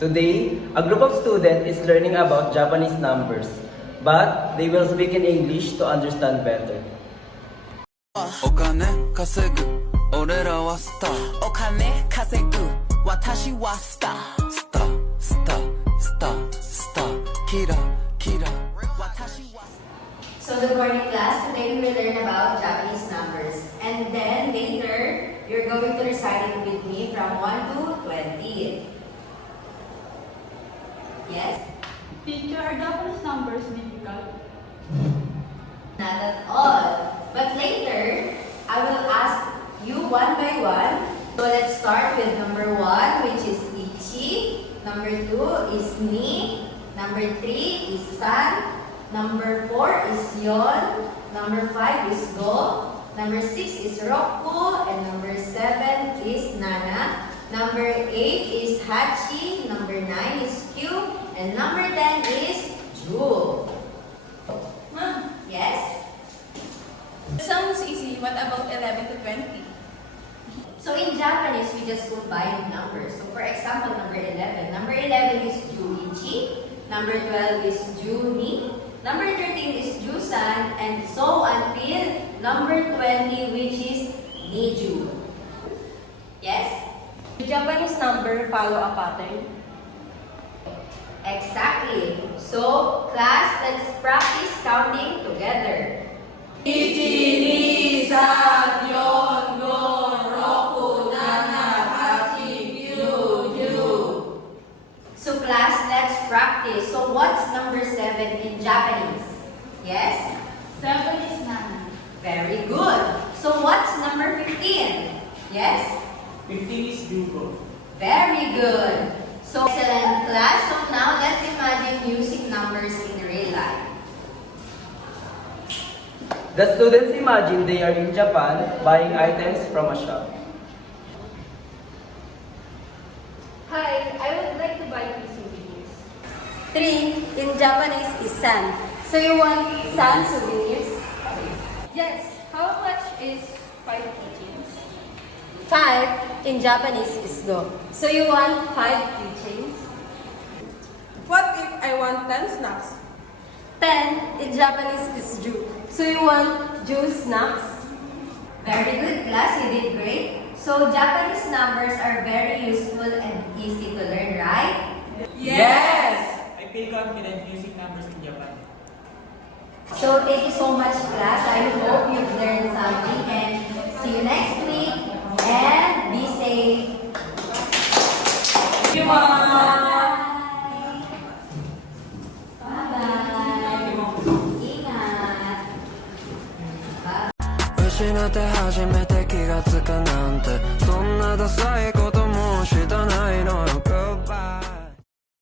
Today, a group of students is learning about Japanese numbers, but they will speak in English to understand better. お金稼ぐ俺らはスターお金稼ぐ私はスタースタースタースタースターキラキラ私は So good morning class, today we will learn about Japanese numbers and then later you're going to recite it with me from 1 to 20. Yes? Teacher, are Japanese numbers difficult? Not at all. But later, I will ask you one by one. So let's start with number 1, which is ichi. Number 2 is ni. Number 3 is san. Number 4 is yon. Number 5 is go. Number 6 is roku. And number 7 is nana. Number 8 is hachi. Number 9 is kyu. And number 10 is ju. Yes? Sounds easy. What about 11 to 20? So in Japanese, we just combine numbers. So for example, number 11. Number 11 is Juichi. Number 12 is Juni. Number 13 is Jusan. And so until number 20, which is Niju. Yes? The Japanese number follow a pattern? Exactly. So class, let's practice counting together. So class, let's practice. So what's number 7 in Japanese? Yes? 7 is nana. Very good. So what's number 15? Yes? 15 is Jugo. Very good. So excellent class. So now let's imagine using numbers in real life. The students imagine they are in Japan buying items from a shop. Hi, I would like to buy 3 souvenirs. 3 in Japanese is san. So you want san souvenirs? Yes, how much is 5 keychains? 5 in Japanese is go. So you want 5 keychains? What if I want 10 snacks? 10 in Japanese is ju. So you want ju snacks? Very good class. You did great. So Japanese numbers are very useful and easy to learn, right? Yes! I feel confident using numbers in Japan. So thank you so much class. I hope you've learned something and see you next week and be safe. Bye-bye. Ingat. Bye. 失って初めて気がつくなんてそんなダサいこと